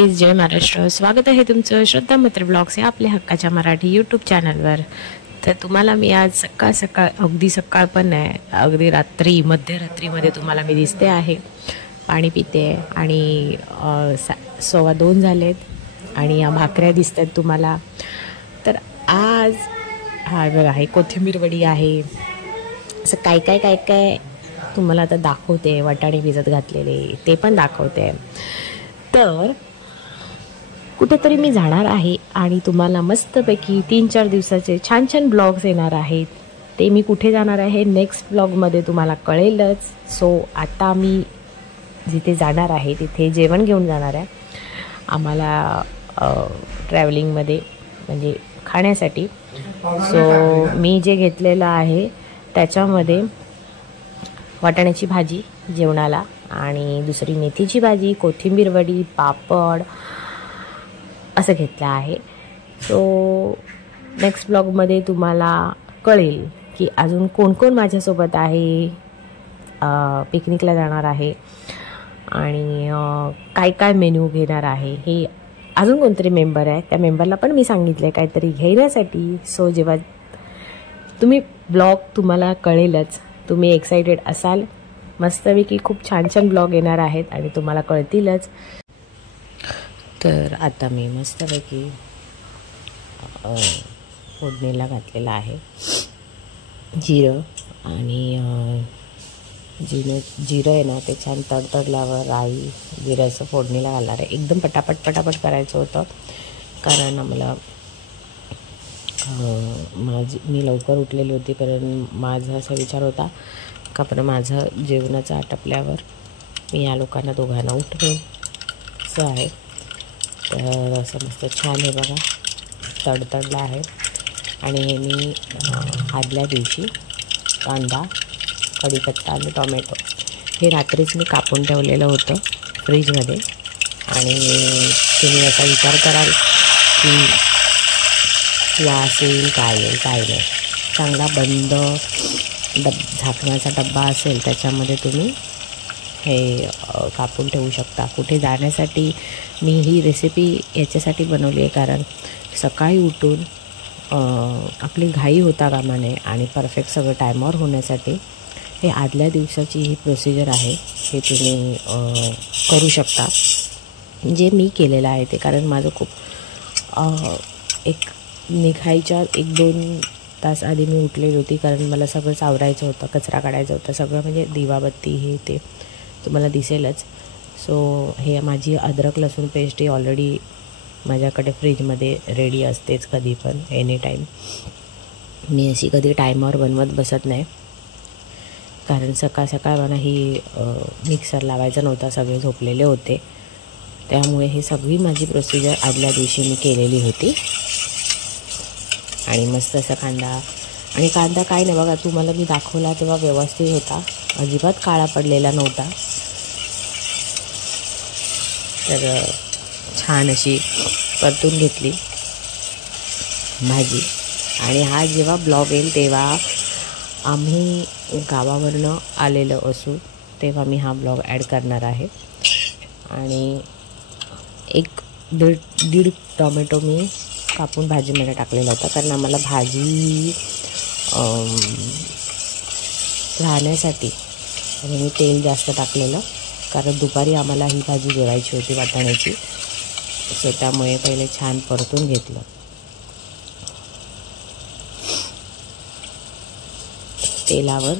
Guys, जय महाराष्ट्र. स्वागत आहे तुमचं श्रद्धा मित्र ब्लॉग्स या आपल्या हक्काच्या मराठी यूट्यूब चॅनलवर. तर तुम्हाला मी आज सकाळ अगदी सकाळ पण नाही, अगदी रात्री मध्यरात्रीमध्ये तुम्हाला मी दिसते आहे, पाणी पिते आणि 1:15 झालेत आणि या भाकऱ्या दिसत आहेत तुम्हाला. तर आज हा बघा, हे कोथिंबीर वडी आहे. असं काय तुम्हाला आता दाखवते. वाटाणे भिजत घातलेले ते पण दाखवते. तर कुठेतरी मी जाणार आहे आणि तुम्हाला मस्तपैकी 3-4 दिवसाचे छान ब्लॉग्स येणार आहेत. ते मी कुठे जाणार आहे नेक्स्ट ब्लॉगमध्ये तुम्हाला कळेलच. सो आता मी जिथे जाणार आहे तिथे जेवण घेऊन जाणार आहे आम्हाला ट्रॅव्हलिंगमध्ये, म्हणजे खाण्यासाठी. सो मी जे घेतलेलं आहे त्याच्यामध्ये वाटाण्याची भाजी जेवणाला आणि दुसरी मेथीची भाजी, कोथिंबीर वडी, पापड असं घेतलं आहे. सो नेक्स्ट ब्लॉगमध्ये तुम्हाला कळेल की अजून कोण कोण माझ्यासोबत आहे, पिकनिकला जाणार आहे आणि काय मेन्यू घेणार आहे. हे अजून कोणतरी मेंबर आहे, त्या मेंबरला पण मी सांगितलं आहे काहीतरी घेण्यासाठी. सो जेव्हा तुम्ही ब्लॉग तुम्हाला कळेलच, तुम्ही एक्सायटेड असाल. मस्तपैकी खूप छान ब्लॉग येणार आहेत आणि तुम्हाला कळतीलच. तर आता मी मस्तपैकी फोडणीला घातलेलं आहे जिरं आणि जिरं आहे ना, ते छान तडतडल्यावर राई जिऱ्याचं फोडणीला घालणार आहे. एकदम पटापट करायचं होतं कारण आम्हाला मी लवकर उठलेली होती. कारण माझा असा विचार होता का पण माझं जेवणाचं आटपल्यावर मी या लोकांना दोघांना उठवेन, असं आहे. तर असं मस्त छान आहे बघा, तडतडलं आहे. आणि हे मी आदल्या दिवशी कांदा, कढीपत्ता आणि टोमॅटो हे रात्रीच मी कापून ठेवलेलं होतं फ्रीजमध्ये. आणि तुम्ही असा विचार कराल की वास येईल, काय नाही. चांगला बंद झाकणाचा डब्बा असेल त्याच्यामध्ये तुम्ही हे कापून ठेवू शकता. कुठे जाण्यासाठी मी ही रेसिपी याच्यासाठी बनवली आहे कारण सकाळी उठून आपली घाई होता कामा नये आणि परफेक्ट सगळं टायमावर होण्यासाठी हे आदल्या दिवसाची ही प्रोसिजर आहे. हे तुम्ही करू शकता, जे मी केलेलं आहे ते. कारण माझं खूप निघायच्या 1-2 तास आधी मी उठलेली होती कारण मला सगळं सावरायचं होतं, कचरा काढायचा होता, सगळं म्हणजे दिवाबत्ती हे ते तुम्हाला दिसेलच. सो हे माझी अद्रक लसूण पेस्ट ही ऑलरेडी माझ्याकडे फ्रीजमध्ये रेडी असतेच, कधी पण एनी टाईम. मी अशी कधी टायमावर बनवत बसत नाही कारण सकाळ मला ही मिक्सर लावायचा नव्हता, सगळे झोपलेले होते. त्यामुळे हे सगळी माझी प्रोसिजर आदल्या दिवशी मी केलेली होती. आणि मस्त असा कांदा काय नाही बघा, तुम्हाला मी दाखवला तेव्हा व्यवस्थित होता, अजिबात काळा पडलेला नव्हता. तर छान अशी परतून घेतली भाजी. आणि हा जेव्हा ब्लॉग येईल तेव्हा आम्ही गावावरनं आलेलो असू, तेव्हा मी हा ब्लॉग ॲड करणार आहे. आणि 1-1.5 टोमॅटो मी कापून भाजीमध्ये टाकलेला होता कारण आम्हाला भाजी राहण्यासाठी आणि मी तेल जास्त टाकलेलं कारण दुपारी आम्हाला ही भाजी जेवायची होती वाटाण्याची. सो त्यामुळे पहिले छान परतून घेतलं. तेलावर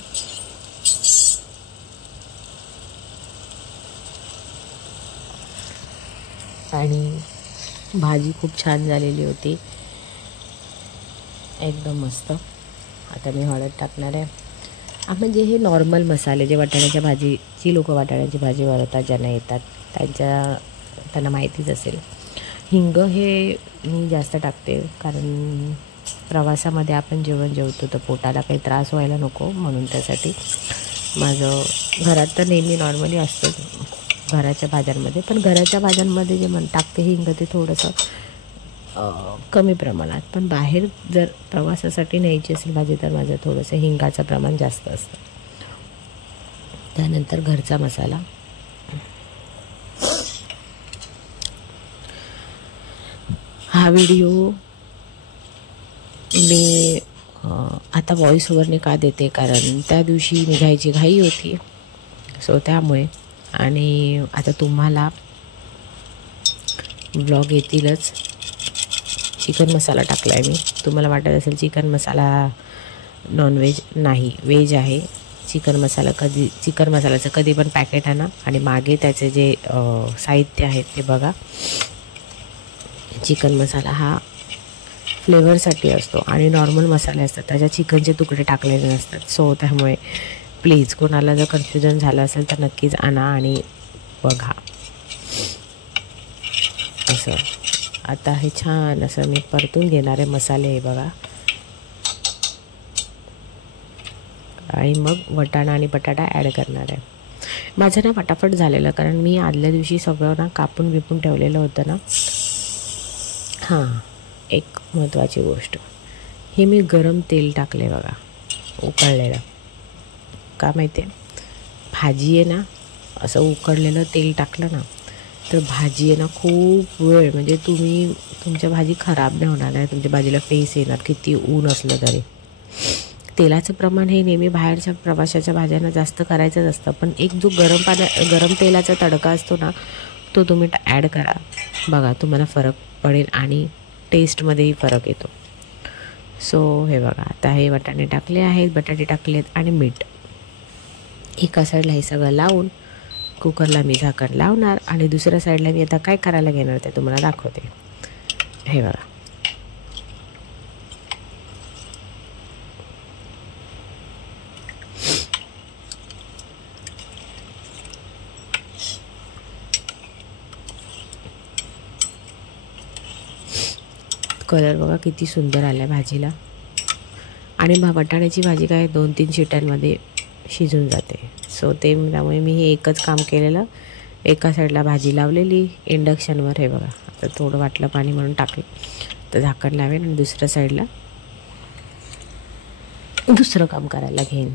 आणि भाजी खूप छान झालेली होती, एकदम मस्त. आता मी हळद टाकणार आहे. म्हणजे हे नॉर्मल मसाले जे वाटाण्याच्या भाजी, जी लोक वाटाण्याची भाजी बनवतात, ज्यांना येतात त्यांना माहितीच असेल. हिंग हे मी जास्त टाकते कारण प्रवासामध्ये आपण जेवण जेवतो तर पोटाला काही त्रास व्हायला नको, म्हणून त्यासाठी माझं घरात तर नेहमी नॉर्मली असतं घराच्या भाज्यांमध्ये. पण घराच्या भाज्यांमध्ये जे टाकते हिंग ते थोडंसं कमी प्रमाणात. पण बाहेर जर प्रवासासाठी न्यायची असेल भाजी तर माझं थोडंसं हिंगाचं प्रमाण जास्त असतं. त्यानंतर घरचा मसाला हा व्हिडिओ मी आता व्हॉइस ओव्हरने का देते, कारण त्या दिवशी निघायची घाई होती, सो त्यामुळे. आणि आता तुम्हाला ब्लॉग येतीलच. चिकन मसाला टाकला आहे मी. तुम्हाला वाटत असेल चिकन मसाला नॉनव्हेज, नाही, व्हेज आहे. चिकन मसाल्याचं कधी पण पॅकेट आणा आणि मागे त्याचे जे साहित्य आहेत ते बघा. चिकन मसाला हा फ्लेवरसाठी असतो आणि नॉर्मल मसाले असतात त्याच्यात चिकनचे तुकडे टाकलेले नसतात. सो त्यामुळे प्लीज कोणाला जर कन्फ्युजन झालं असेल तर नक्कीच आणा आणि बघा. असं आता हे छान असं मी परतून घेणारे मसाले हे बघा. आणि मग वटाणा आणि बटाटा ॲड करणार आहे. माझं ना फटाफट झालेलं, कारण मी आदल्या दिवशी सगळं ना कापून बिपून ठेवलेलं होतं ना. हां, एक महत्त्वाची गोष्ट, हे मी गरम तेल टाकले बघा, उकळलेलं. का माहिती आहे, भाजी आहे ना, असं उकळलेलं तेल टाकलं ना तर भाजी आहे ना खूप वेळ, म्हणजे तुमच्या भाजी खराब नाही होणार आहे, तुमच्या भाजीला फेस येणार किती ऊन असलं तरी. तेलाचं प्रमाण हे नेहमी बाहेरच्या प्रवाशाच्या भाज्यांना जास्त करायचंच असतं, पण एक जो गरम तेलाचा तडका असतो ना तो तुम्ही ॲड करा. बघा तुम्हाला फरक पडेल आणि टेस्टमध्येही फरक येतो. सो हे बघा, आता हे वाटाणे टाकले आहेत, बटाटे टाकलेत आणि मीठ. एका साईडला हे सगळं लावून कुकरला मी झाकण लावणार आणि दुसऱ्या साईडला मी आता काय करायला घेणार ते तुम्हाला दाखवते. हे बघा, कलर बघा किती सुंदर आला भाजीला. आणि वाटाण्याची भाजी काय 2-3 शिट्यांमध्ये शिजून जाते. सो त्यामुळे मी हे एकच काम केलेलं, एका साईडला भाजी लावलेली इंडक्शनवर. हे बघा, आता थोडं वाटलं पाणी म्हणून टाकलं, तर झाकण लावेन आणि दुसऱ्या साईडला दुसरं काम करायला घेईन.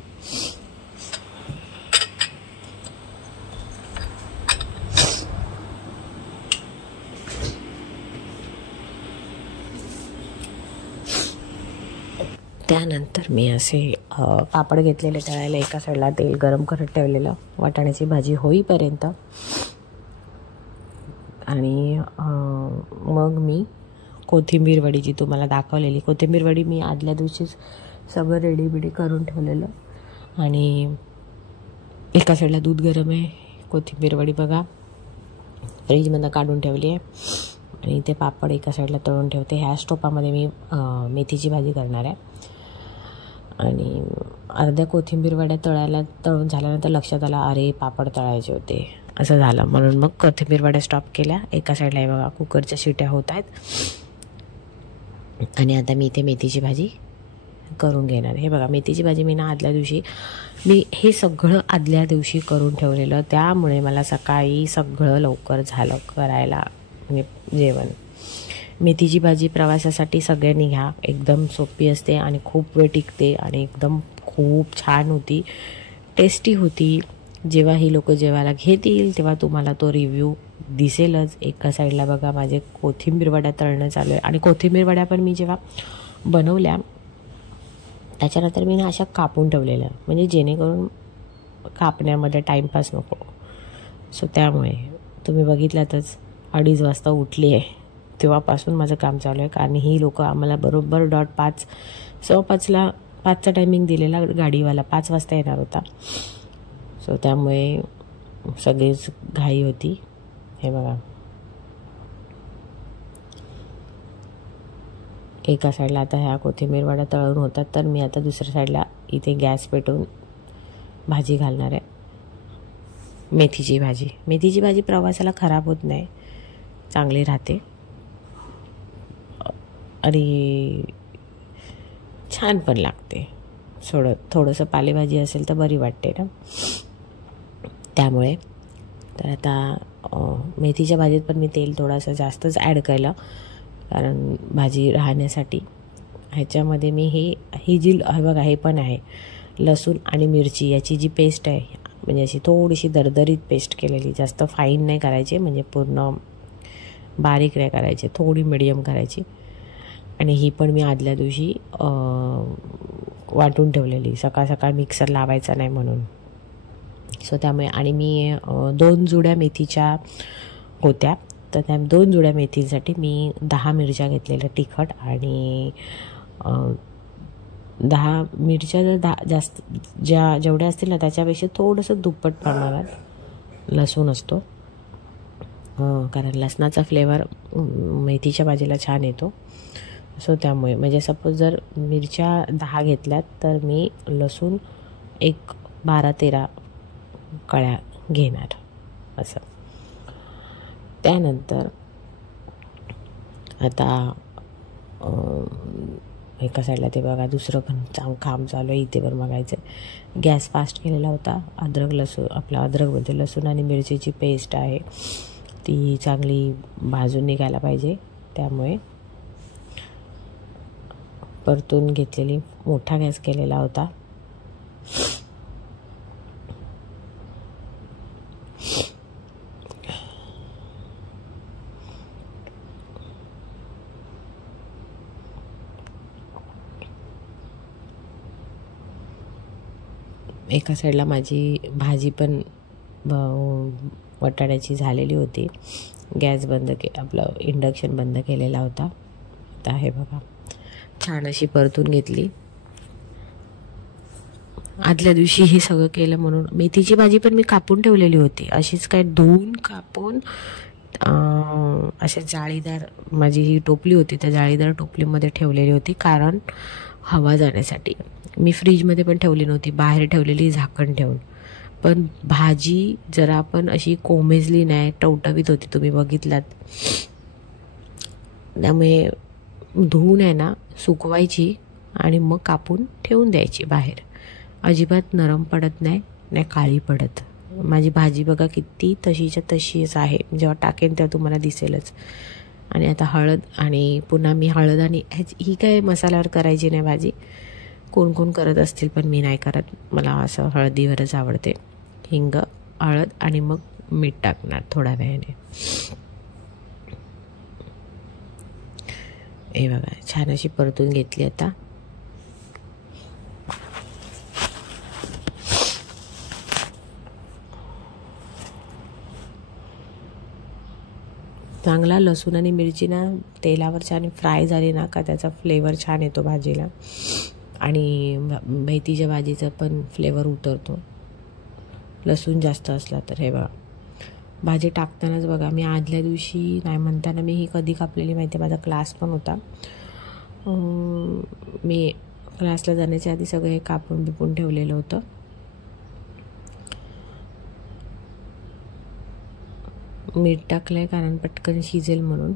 त्यानंतर मी असे पापड घेतलेले तळायला, एका साईडला तेल गरम करत ठेवलेलं वाटाण्याची भाजी होईपर्यंत. आणि मग मी कोथिंबीर वडी, जी तुम्हाला दाखवलेली कोथिंबीर वडी, मी आदल्या दिवशीच सगळं रेडीबिडी करून ठेवलेलं. आणि एका साईडला दूध गरम आहे, कोथिंबीर वडी बघा फ्रीजमधून काढून ठेवली आहे. आणि ते पापड एका साईडला तळून ठेवते. ह्या स्टोपामध्ये मी मेथीची भाजी करणार आहे. आणि अर्ध्या कोथिंबीर वड्या तळून झाल्यानंतर लक्षात आलं, अरे पापड तळायचे होते, असं झालं. म्हणून मग कोथिंबीर वड्या स्टॉप केल्या. एका साईडला हे बघा कुकरच्या शिट्या होत आहेत. आणि आता मी इथे मेथीची भाजी करून घेणार. हे बघा, मेथीची भाजी मी ना आदल्या दिवशी, मी हे सगळं आदल्या दिवशी करून ठेवलेलं, त्यामुळे मला सकाळी सगळं लवकर झालं करायला. म्हणजे जेवण, मेथीची भाजी प्रवासासाठी सगळ्यांनी घ्या, एकदम सोपी असते आणि खूप वेळ टिकते आणि एकदम खूप छान होती, टेस्टी होती. जेव्हा ही लोक जेवायला घेतील तेव्हा तुम्हाला तो रिव्ह्यू दिसेलच. एका साईडला बघा माझे कोथिंबीर वड्या तळणं चालू आहे. आणि कोथिंबीर वड्या पण मी जेव्हा बनवल्या त्याच्यानंतर मी ना अशा कापून ठेवलेल्या, म्हणजे जेणेकरून कापण्यामध्ये टाईमपास नको. सो त्यामुळे तुम्ही बघितलातच 2:30 वाजता उठली आहे, तेव्हापासून माझं काम चालू आहे. कारण ही लोक आम्हाला बरोबर डॉट 5:15ला 5चा टायमिंग दिलेला गाडीवाला 5 वाजता येणार होता. सो त्यामुळे सगळीच घाई होती. हे बघा, एका साईडला आता ह्या कोथिंबीर वड्या तळून होतात, तर मी आता दुसऱ्या साईडला इथे गॅस पेटवून भाजी घालणार आहे, मेथीची भाजी. मेथीची भाजी प्रवासाला खराब होत नाही, चांगली राहते आणि छान पण लागते. थोडंसं पालेभाजी असेल तर बरी वाटते ना. त्यामुळे तर आता मेथीच्या भाजीत पण मी तेल थोडंसं जास्तच ॲड केलं, कारण भाजी राहण्यासाठी. ह्याच्यामध्ये मी ही जी बघा, हे पण आहे लसूण आणि मिरची याची जी पेस्ट आहे, म्हणजे अशी थोडीशी दरदरीत पेस्ट केलेली, जास्त फाईन नाही करायची, म्हणजे पूर्ण बारीक नाही करायची, थोडी मिडियम करायची. आणि ही पण मी आदल्या दिवशी वाटून ठेवलेली, सकाळ सकाळ मिक्सर लावायचा नाही म्हणून. सो त्यामुळे, आणि मी 2 जुड्या मेथीच्या होत्या, तर त्या 2 जुड्या मेथींसाठी मी 10 मिरच्या घेतलेल्या तिखट. आणि 10 मिरच्या जर जास्त जेवढ्या असतील ना त्याच्यापेक्षा थोडंसं दुप्पट प्रमाणात लसूण असतो, कारण लसणाचा फ्लेवर मेथीच्या भाजीला छान येतो. सो त्यामुळे म्हणजे सपोज जर मिरच्या 10 घेतल्यात तर मी लसूण एक 12-13 कळ्या घेणार असं. त्यानंतर आता एका साईडला ते बघा दुसरं पण काम चालू आहे, इथे पण बघायचं. गॅस फास्ट केलेला होता. आपला अद्रकमध्ये लसूण आणि मिरचीची पेस्ट आहे ती चांगली भाजून निघायला पाहिजे, त्यामुळे परतून घेतलेली. मोठा गॅस केलेला होता. एका साईडला माझी भाजी पण बटाट्याची झालेली होती. गॅस बंद आपलं इंडक्शन बंद केलेला होता. आता हे बघा छान अशी परतून घेतली. आदल्या दिवशी हे सगळं केलं म्हणून मेथीची भाजी पण मी कापून ठेवलेली होती, अशीच काय धुवून कापून अशा जाळीदार, माझी ही टोपली होती त्या जाळीदार टोपलीमध्ये ठेवलेली होती, कारण हवा जाण्यासाठी. मी फ्रीजमध्ये पण ठेवली नव्हती, बाहेर ठेवलेली झाकण ठेवून. पण भाजी जरा पण अशी कोमेजली नाही, टवटवीत होती, तुम्ही बघितलात. त्यामुळे धुवून आहे ना सुकवायची आणि मग कापून ठेवून द्यायची बाहेर. अजिबात नरम पडत नाही काळी पडत. माझी भाजी बघा किती तशीच्या तशीच आहे, जेव्हा टाकेन तेव्हा तुम्हाला दिसेलच. आणि आता हळद, आणि पुन्हा मी हळद आणि ही काय मसाल्यावर करायची नाही भाजी, कोण कोण करत असतील पण मी नाही करत, मला असं हळदीवरच आवडते. हिंग, हळद आणि मग मीठ टाकणार थोड्या वेळाने. हे बघा छान अशी परतून घेतली. आता चांगला लसूण आणि मिरची ना तेलावर छान फ्राय झाली ना का त्याचा फ्लेवर छान येतो भाजीला, आणि मेथीच्या भाजीचा पण फ्लेवर उतरतो लसूण जास्त असला तर. हे बघा भाजी टाकतानाच बघा, मी आदल्या दिवशी नाही म्हणताना मी ही कधी कापलेली माहिती आहे, माझा क्लास पण होता. मी क्लासला जाण्याच्या आधी सगळं हे कापून बिपून ठेवलेलं होतं. मीठ टाकलंय कारण पटकन शिजेल म्हणून.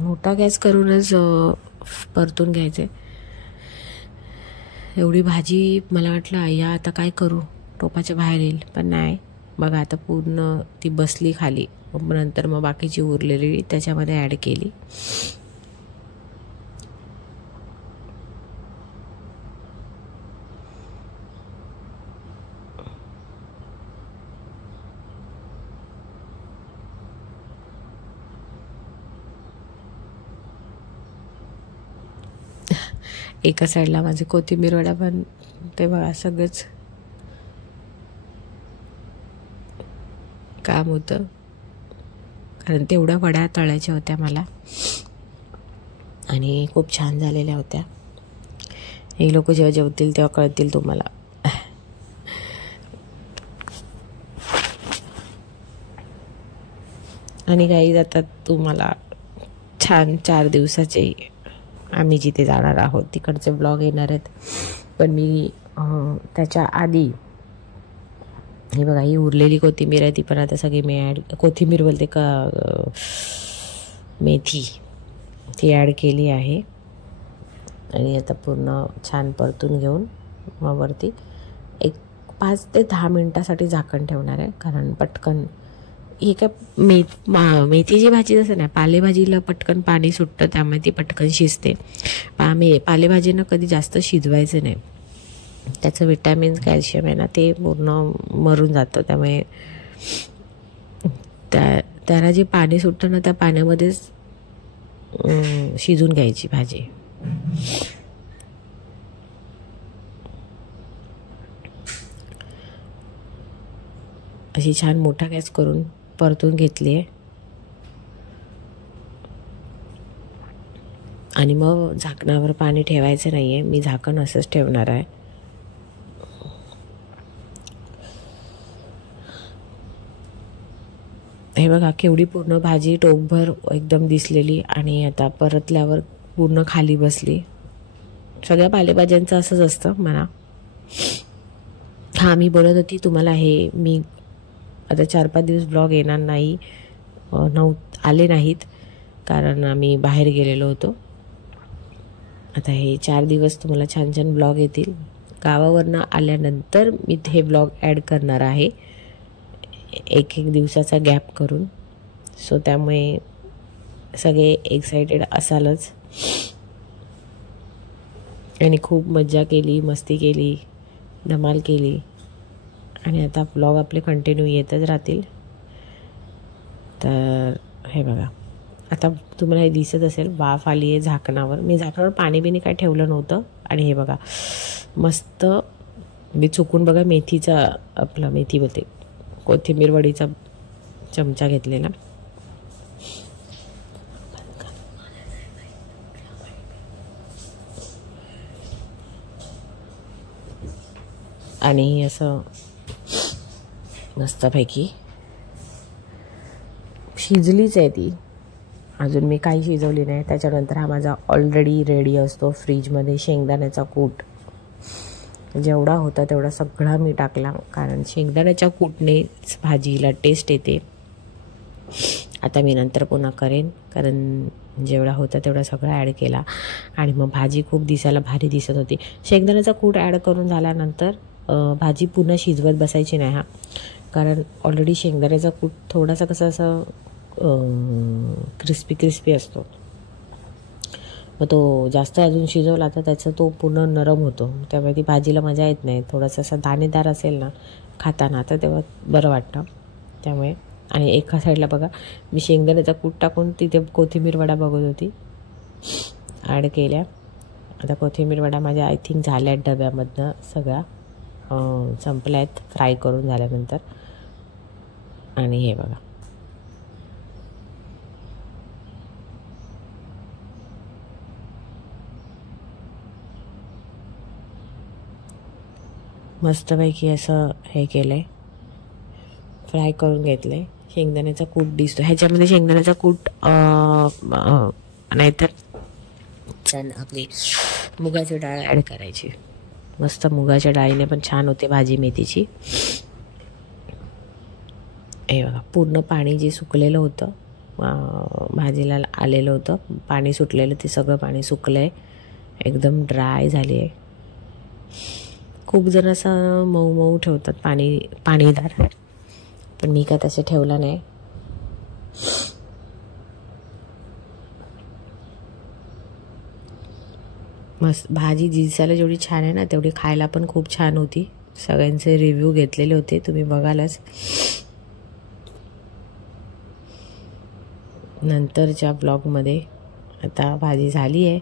मोठा गॅस करूनच परतून घ्यायचे. एवढी भाजी मला वाटलं आया आता काय करू, टोपाच्या बाहेर येईल, पण नाही बघा आता पूर्ण ती बसली खाली. नंतर मग बाकीची उरलेली त्याच्यामध्ये ॲड केली. एका साईडला माझे कोथिंबीर वडा पण ते बघा सगळंच काम होतं, कारण तेवढ्या वड्या तळायच्या होत्या मला आणि खूप छान झालेल्या होत्या. हे लोक जेव्हा जेवतील तेव्हा कळतील तुम्हाला. आणि काही जातात तुम्हाला छान 4 दिवसाचे आम्ही जिथे जाणार आहोत तिकडचे ब्लॉग येणार आहेत. पण मी त्याच्या आधी हे बघा ही उरलेली कोथिंबीर आहे ती पण आता सगळी मी कोथिंबीर बोलते का मेथी ती ॲड केली आहे. आणि आता पूर्ण छान परतून घेऊन मग वरती एक 5 ते 10 मिनटासाठी झाकण ठेवणार आहे, कारण पटकन ही काय मेथीची भाजी जसं नाही, पालेभाजीला पटकन पाणी सुटतं त्यामुळे ती पटकन शिजते. पालेभाजीनं कधी जास्त शिजवायचं नाही, त्याचं विटॅमिन्स कॅल्शियम आहे ना ते पूर्ण मरून जातं. त्यामुळे त्याला जे पाणी सुटतं ना त्या पाण्यामध्येच शिजून घ्यायची भाजी. अशी छान मोठा गॅस करून परतून घेतली आहे आणि मग झाकणावर पाणी ठेवायचं नाही आहे, मी झाकण असंच ठेवणार आहे. हे बघा केवढी पूर्ण भाजी टोकभर एकदम दिसलेली आणि आता परतल्यावर पूर्ण खाली बसली. सगळ्या पालेभाज्यांचं असंच असतं म्हणा. हां, मी बोलत होती तुम्हाला हे मी आता 4-5 दिवस ब्लॉग येणार नाही, आले नाहीत कारण आम्ही बाहेर गेलेलो होतो. आता हे 4 दिवस तुम्हाला छान छान ब्लॉग येतील. गावावरनं आल्यानंतर मी हे ब्लॉग ॲड करणार आहे, एक दिवसाचा गॅप करून. सो त्यामुळे सगळे एक्सायटेड असालच. आणि खूप मज्जा केली, मस्ती केली, धमाल केली आणि आता ब्लॉग आपले कंटिन्यू येतच राहतील. तर हे बघा आता तुम्हाला हे दिसत असेल वाफ आली आहे झाकणावर. मी झाकणावर पाणी बिनी काय ठेवलं नव्हतं. आणि हे बघा मस्त मी चुकून बघा मेथीचा आपला मेथी बोलते कोथिंबीर वडीचा चमचा घेतलेला आणि असं मस्तपैकी शिजलीच आहे ती, अजून मी काही शिजवली नाही. त्याच्यानंतर हा माझा ऑलरेडी रेडी असतो फ्रीजमध्ये शेंगदाण्याचा कूट. जेवढा होता तेवढा सगळा मी टाकला कारण शेंगदाण्याच्या कूटनेच भाजीला टेस्ट येते. आता मी नंतर पुन्हा करेन कारण जेवढा होता तेवढा सगळा ॲड केला आणि मग भाजी खूप दिसायला भारी दिसत होती. शेंगदाण्याचा कूट ॲड करून झाल्यानंतर भाजी पुन्हा शिजवत बसायची नाही हा, कारण ऑलरेडी शेंगदाण्याचा कूट थोडासा कसा असं क्रिस्पी असतो. मग तो जास्त अजून शिजवला तर त्याचा तो पूर्ण नरम होतो, त्यामुळे ती भाजीला मजा येत नाही. थोडासा असा दाणेदार असेल ना खाताना तर तेव्हा बरं वाटतं. त्यामुळे आणि एका साईडला बघा मी शेंगदाण्याचा कूट टाकून तिथे कोथिंबीर वडा बघत होती, ॲड केल्या. आता कोथिंबीर वडा माझ्या आय थिंक झाल्या आहेत डब्यामधनं सगळ्या, संपल्या आहेत फ्राय करून झाल्यानंतर. आणि हे बघा मस्तपैकी असं हे केलं आहे, फ्राय करून घेतलं आहे. शेंगदाण्याचा कूट दिसतो ह्याच्यामध्ये, शेंगदाण्याचा कूट नाहीतर आपली मुगाची डाळ ॲड करायची. मस्त मुगाच्या डाळीने पण छान होते भाजी मेथीची. हे बघा पूर्ण पाणी जे सुकलेलं होतं भाजीला आलेलं होतं, पाणी सुटलेलं ते सगळं पाणी सुकलं आहे, एकदम ड्राय झाली आहे. खूप जण असं मऊ मऊ ठेवतात पाणीदार, पण मी काय तसे ठेवला नाही. मस्त भाजी दिसायला जेवढी छान आहे ना तेवढी खायला पण खूप छान होती. सगळ्यांचे रिव्ह्यू घेतलेले होते, तुम्ही बघालच. नंतरच्या ब्लॉगमध्ये आता भाजी झाली आहे,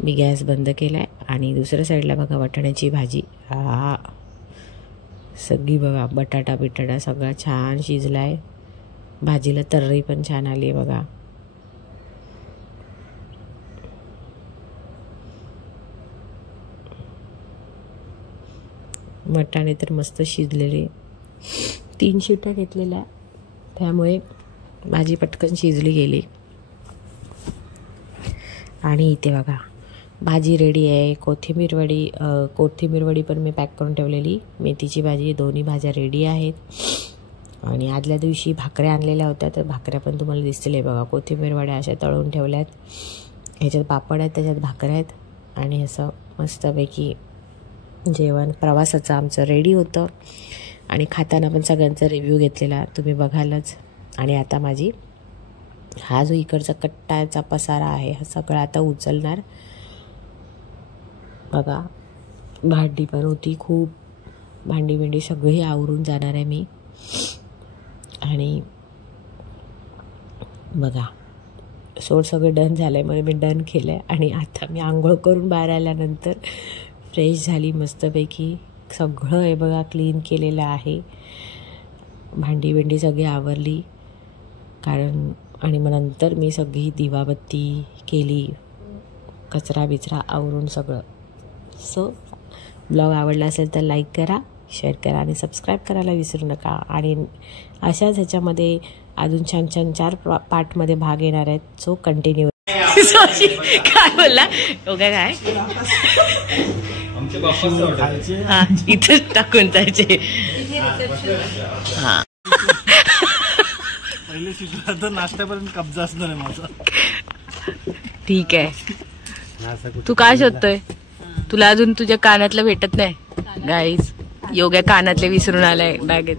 मी गॅस बंद केला आहे आणि दुसऱ्या साईडला बघा वाटाण्याची भाजी. सगळी बघा बटाटा सगळा छान शिजला आहे, भाजीला तर्री पण छान आली आहे बघा. वाटाणे तर मस्त शिजलेले, 3 शिट्या घेतलेल्या त्यामुळे भाजी पटकन शिजली गेली. आणि इथे बघा भाजी रेडी आहे. कोथिंबीर वडी पण मी पॅक करून ठेवलेली, मेथीची भाजी, दोन्ही भाज्या रेडी आहेत. आणि आदल्या दिवशी भाकऱ्या आणलेल्या होत्या तर भाकऱ्या पण तुम्हाला दिसतील. बघा कोथिंबीर वड्या अशा तळून ठेवल्यात, ह्याच्यात पापड आहेत, त्याच्यात भाकऱ्या आहेत आणि असं मस्तपैकी जेवण प्रवासाचं आमचं रेडी होतं. आणि खाताना पण सगळ्यांचा रिव्ह्यू घेतलेला तुम्ही बघालच. आणि आता हा जो इकडचा कट्टाचा पसारा आहे हा सगळा आता उचलणार. बघा भांडी पण होती खूप, भांडी सगळी आवरून जाणार आहे मी. आणि बघा सगळं डन झालं आहे, म्हणजे मी डन केलं आहे. आणि आता मी आंघोळ करून बाहेर आल्यानंतर फ्रेश झाली मस्तपैकी. सगळं हे बघा क्लीन केलेलं आहे, भांडी सगळी आवरली कारण. आणि मग नंतर मी सगळी दिवाबत्ती केली, कचरा बिचरा आवरून सगळं. सो ब्लॉग आवडला असेल तर लाईक करा, शेअर करा आणि सबस्क्राईब करायला विसरू नका. आणि अशाच ह्याच्यामध्ये अजून छान 4 पार्टमध्ये भाग येणार आहेत. So continue. काय बोलला योगा काय हां इथंच टाकून जायचे. हां पहिले शिकला तर नाश्त्यापर्यंत कब्जा असणार आहे माझा. ठीक आहे. तू काय शोधतोय? तुला अजून तुझ्या कानातलं भेटत नाही गाईज. योगा कानातले विसरून आलाय बॅगेत.